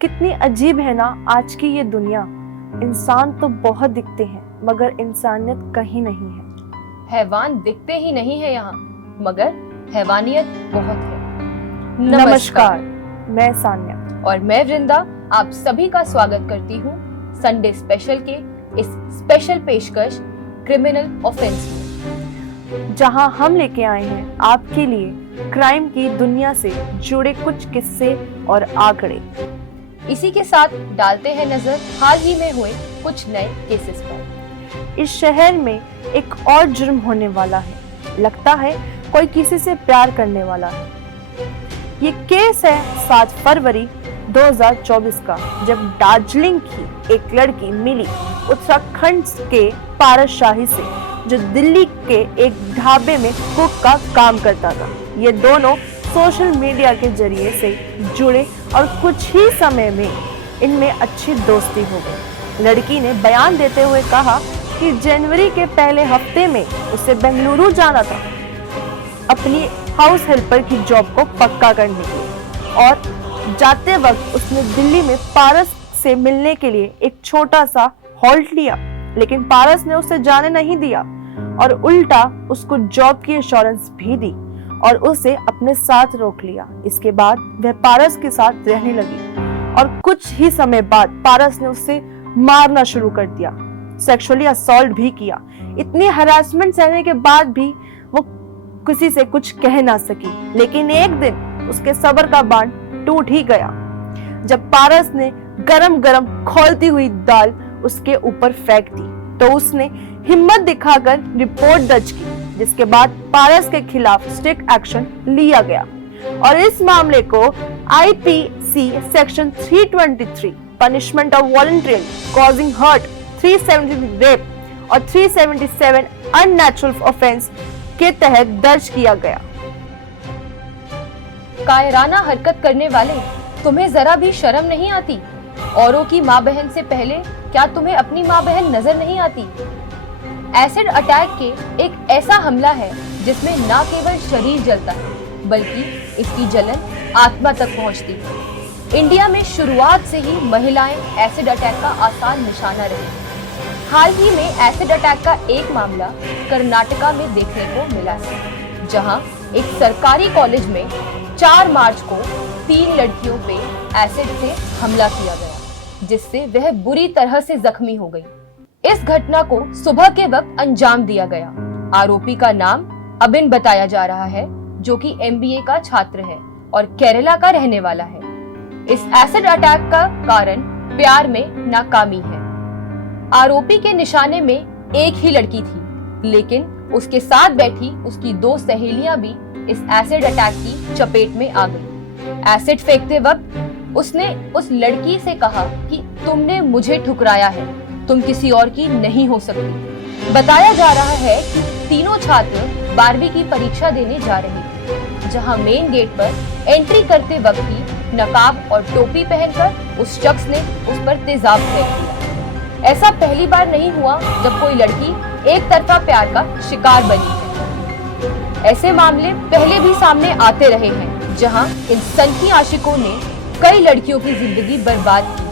कितनी अजीब है ना आज की ये दुनिया। इंसान तो बहुत दिखते हैं मगर इंसानियत कहीं नहीं है। हैवान दिखते ही नहीं है यहाँ, मगर हैवानियत बहुत है। नमस्कार, मैं सान्या और मैं वृंदा आप सभी का स्वागत करती हूँ संडे स्पेशल के इस स्पेशल पेशकश क्रिमिनल ऑफेंस में, जहां हम लेके आए हैं आपके लिए क्राइम की दुनिया से जुड़े कुछ किस्से और आंकड़े। इसी के साथ डालते हैं नजर हाल ही में हुए कुछ नए केसेस पर। इस शहर में एक और जुर्म होने वाला है। लगता है कोई किसी से प्यार करने वाला है। ये केस है 7 फरवरी 2024 का, जब दार्जिलिंग की एक लड़की मिली उत्तराखंड के पारसशाही से, जो दिल्ली के एक ढाबे में कुक का काम करता था। ये दोनों सोशल मीडिया के जरिए से जुड़े और कुछ ही समय में इनमें अच्छी दोस्ती हो गई। लड़की ने बयान देते हुए कहा कि जनवरी के पहले हफ्ते में उसे बेंगलुरु जाना था अपनी हाउस हेल्पर की जॉब को पक्का करने के लिए, और जाते वक्त उसने दिल्ली में पारस से मिलने के लिए एक छोटा सा हॉल्ट लिया, लेकिन पारस ने उसे जाने नहीं दिया और उल्टा उसको जॉब की इंश्योरेंस भी दी और उसे अपने साथ रोक लिया। इसके बाद वह पारस के साथ रहने लगी और कुछ ही समय बाद पारस ने उसे मारना शुरू कर दिया, सेक्सुअली असॉल्ट भी किया। इतनी हरासमेंट सहने के बाद भी वो किसी से कुछ कह ना सकी, लेकिन एक दिन उसके सब्र का बांध टूट ही गया जब पारस ने गरम गरम खौलती हुई दाल उसके ऊपर फेंक दी, तो उसने हिम्मत दिखाकर रिपोर्ट दर्ज की, जिसके बाद पारस के खिलाफ स्ट्रिक्ट एक्शन लिया गया और इस मामले को IPC section 323 punishment of voluntary causing hurt, 373 rape और 377 अननेचुरल ऑफेंस के तहत दर्ज किया गया। कायराना हरकत करने वाले, तुम्हें जरा भी शर्म नहीं आती? औरों की माँ बहन से पहले क्या तुम्हें अपनी माँ बहन नजर नहीं आती? एसिड अटैक के एक ऐसा हमला है जिसमें न केवल शरीर जलता है बल्कि इसकी जलन आत्मा तक पहुंचती है। इंडिया में शुरुआत से ही महिलाएं एसिड अटैक का आसान निशाना रही। हाल ही में एसिड अटैक का एक मामला कर्नाटका में देखने को मिला है, जहां एक सरकारी कॉलेज में 4 मार्च को 3 लड़कियों पे एसिड से हमला किया गया, जिससे वह बुरी तरह से जख्मी हो गई। इस घटना को सुबह के वक्त अंजाम दिया गया। आरोपी का नाम अबिन बताया जा रहा है, जो कि एमबीए का छात्र है और केरला का रहने वाला है। इस एसिड अटैक का कारण प्यार में नाकामी है। आरोपी के निशाने में एक ही लड़की थी, लेकिन उसके साथ बैठी उसकी 2 सहेलियां भी इस एसिड अटैक की चपेट में आ गई। एसिड फेंकते वक्त उसने उस लड़की से कहा कि तुमने मुझे ठुकराया है, तुम किसी और की नहीं हो सकती। बताया जा रहा है कि तीनों छात्र 12वीं की परीक्षा देने जा रहे थे, जहां मेन गेट पर एंट्री करते वक्त ही नकाब और टोपी पहनकर उस शख्स ने उस पर तेजाब फेंक दिया। ऐसा पहली बार नहीं हुआ जब कोई लड़की एक तरफा प्यार का शिकार बनी है। ऐसे मामले पहले भी सामने आते रहे हैं, जहां इन सनकी आशिकों ने कई लड़कियों की जिंदगी बर्बाद की,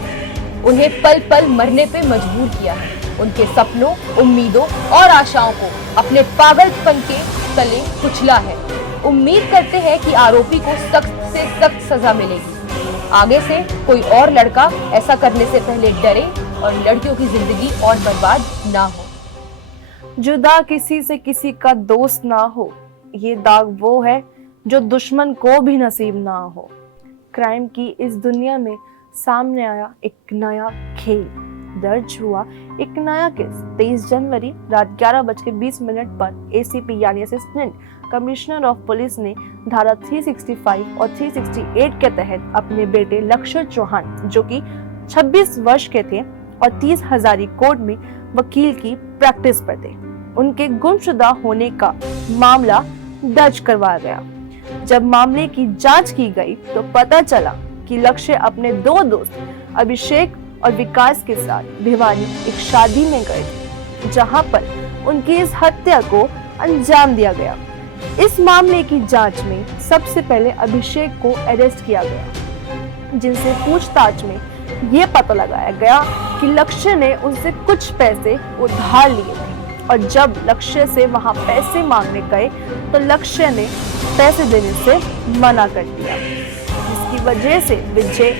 उन्हें पल पल मरने पे मजबूर किया है, उनके सपनों, उम्मीदों और आशाओं को अपने पागलपन के तले कुचला है। उम्मीद करते हैं कि आरोपी को सख्त से सख्त सजा मिलेगी। आगे से कोई और लड़का ऐसा करने से पहले डरे और लड़कियों की जिंदगी और बर्बाद ना हो। जुदा किसी से किसी का दोस्त ना हो, ये दाग वो है जो दुश्मन को भी नसीब ना हो। क्राइम की इस दुनिया में सामने आया एक नया खेल, दर्ज हुआ एक नया केस। 23 जनवरी रात 11:20 पर एसीपी यानी असिस्टेंट कमिश्नर ऑफ पुलिस ने धारा 365 और 368 के तहत अपने बेटे लक्ष्य चौहान, जो कि 26 वर्ष के थे और 30 हजारी कोर्ट में वकील की प्रैक्टिस पर थे, उनके गुमशुदा होने का मामला दर्ज करवाया गया। जब मामले की जांच की गई तो पता चला कि लक्ष्य अपने 2 दोस्त अभिषेक और विकास के साथ भिवानी एक शादी में गए थे, जहां पर उनकी इस हत्या को अंजाम दिया गया। इस मामले की जांच में सबसे पहले अभिषेक को अरेस्ट किया गया। जिनसे पूछताछ में ये पता लगाया गया कि लक्ष्य ने उससे कुछ पैसे उधार लिए थे और जब लक्ष्य से वहां पैसे मांगने गए तो लक्ष्य ने पैसे देने से मना कर दिया, जिसकी वजह से विजय,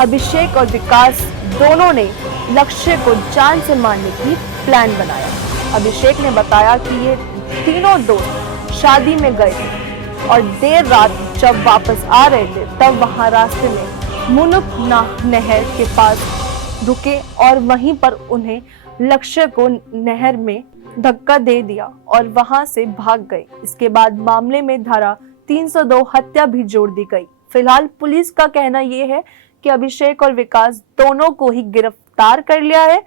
अभिषेक और विकास दोनों ने लक्ष्य को जान से मारने की प्लान बनाया। अभिषेक ने बताया कि ये तीनों दोस्त शादी में गए थे और देर रात जब वापस आ रहे थे तब वहां रास्ते में मुनुक नहर के पास रुके और वहीं पर उन्हें लक्ष्य को नहर में धक्का दे दिया और वहां से भाग गए। इसके बाद मामले में धारा 302 हत्या भी जोड़ दी गई। फिलहाल पुलिस का कहना यह है कि अभिषेक और विकास दोनों को ही गिरफ्तार कर लिया है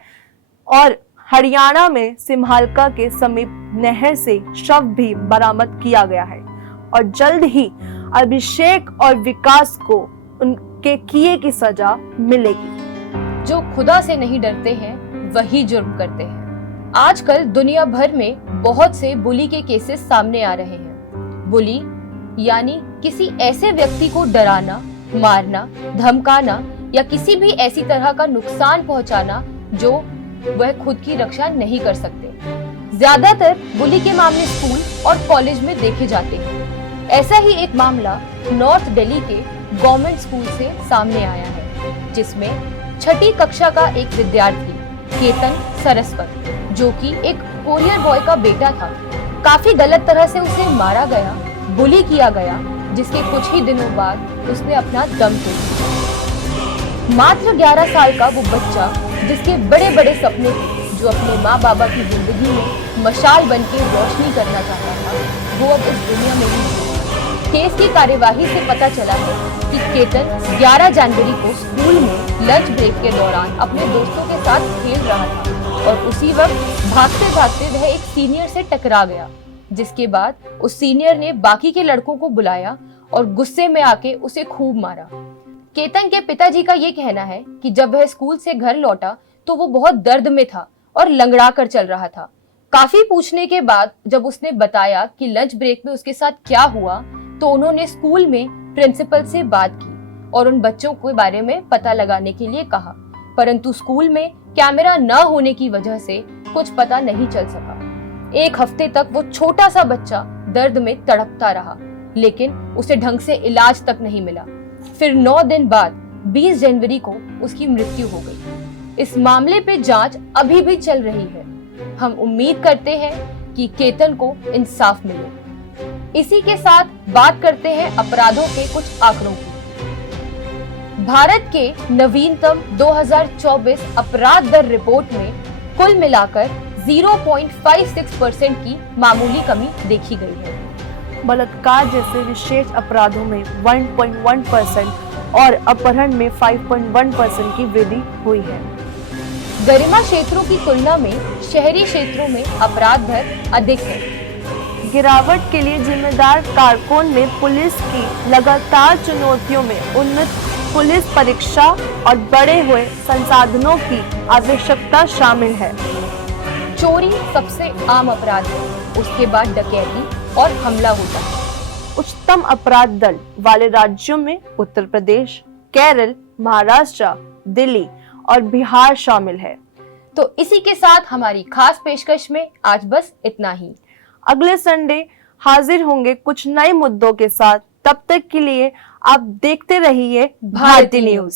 और हरियाणा में सिमहालका के समीप नहर से शव भी बरामद किया गया है और जल्द ही अभिषेक और विकास को उनके किए की सजा मिलेगी। जो खुदा से नहीं डरते हैं वही जुर्म करते हैं। आजकल दुनिया भर में बहुत से बुली के केसेस सामने आ रहे हैं। बुली यानी किसी ऐसे व्यक्ति को डराना, मारना, धमकाना या किसी भी ऐसी तरह का नुकसान पहुंचाना जो वह खुद की रक्षा नहीं कर सकते। ज्यादातर बुली के मामले स्कूल और कॉलेज में देखे जाते हैं। ऐसा ही एक मामला नॉर्थ दिल्ली के गवर्नमेंट स्कूल से सामने आया है, जिसमें छठी कक्षा का एक विद्यार्थी केतन सरस्वत, जो कि एक कोरियर बॉय का बेटा था, काफी गलत तरह से उसे मारा गया, बुली किया गया, जिसके कुछ ही दिनों बाद उसने अपना दम तोड़ दिया। मात्र 11 साल का वो बच्चा, जिसके बड़े बड़े सपने थे, जो अपने माँ बाबा की जिंदगी में मशाल बन के रोशनी करना चाहता था, वो अब इस दुनिया में नहीं है। केस की कार्यवाही से पता चला है कि केतन 11 जनवरी को स्कूल में लंच ब्रेक के दौरान अपने दोस्तों के साथ खेल रहा था और उसी वक्त भागते भागते वह एक सीनियर से टकरा गया, जिसके बाद उस सीनियर ने बाकी के लड़कों को बुलाया और गुस्से में आके उसे खूब मारा। केतन के पिताजी का ये कहना है कि जब वह स्कूल से घर लौटा तो वो बहुत दर्द में था और लंगड़ा कर चल रहा था। काफी पूछने के बाद जब उसने बताया कि लंच ब्रेक में उसके साथ क्या हुआ, तो उन्होंने स्कूल में प्रिंसिपल से बात की और उन बच्चों के बारे में पता लगाने के लिए कहा, परंतु स्कूल में कैमरा न होने की वजह से कुछ पता नहीं चल सका। एक हफ्ते तक वो छोटा सा बच्चा दर्द में तड़पता रहा, लेकिन उसे ढंग से इलाज तक नहीं मिला। फिर 9 दिन बाद 20 जनवरी को उसकी मृत्यु हो गई। इस मामले पे जांच अभी भी चल रही है। हम उम्मीद करते हैं कि केतन को इंसाफ मिले। इसी के साथ बात करते हैं अपराधों के कुछ आंकड़ों की। भारत के नवीनतम 2024 अपराध दर रिपोर्ट में कुल मिलाकर 0.56% की मामूली कमी देखी गई है। बलात्कार जैसे विशेष अपराधों में 1.1% और अपहरण में 5.1% की वृद्धि हुई है। गरिमा क्षेत्रों की तुलना में शहरी क्षेत्रों में अपराध दर अधिक है। गिरावट के लिए जिम्मेदार कारकों में पुलिस की लगातार चुनौतियों में उन्नत पुलिस परीक्षा और बढ़े हुए संसाधनों की आवश्यकता शामिल है। चोरी सबसे आम अपराध है, उसके बाद डकैती और हमला होता है। उच्चतम अपराध दर वाले राज्यों में उत्तर प्रदेश, केरल, महाराष्ट्र, दिल्ली और बिहार शामिल है। तो इसी के साथ हमारी खास पेशकश में आज बस इतना ही। अगले संडे हाजिर होंगे कुछ नए मुद्दों के साथ। तब तक के लिए आप देखते रहिए भारती न्यूज।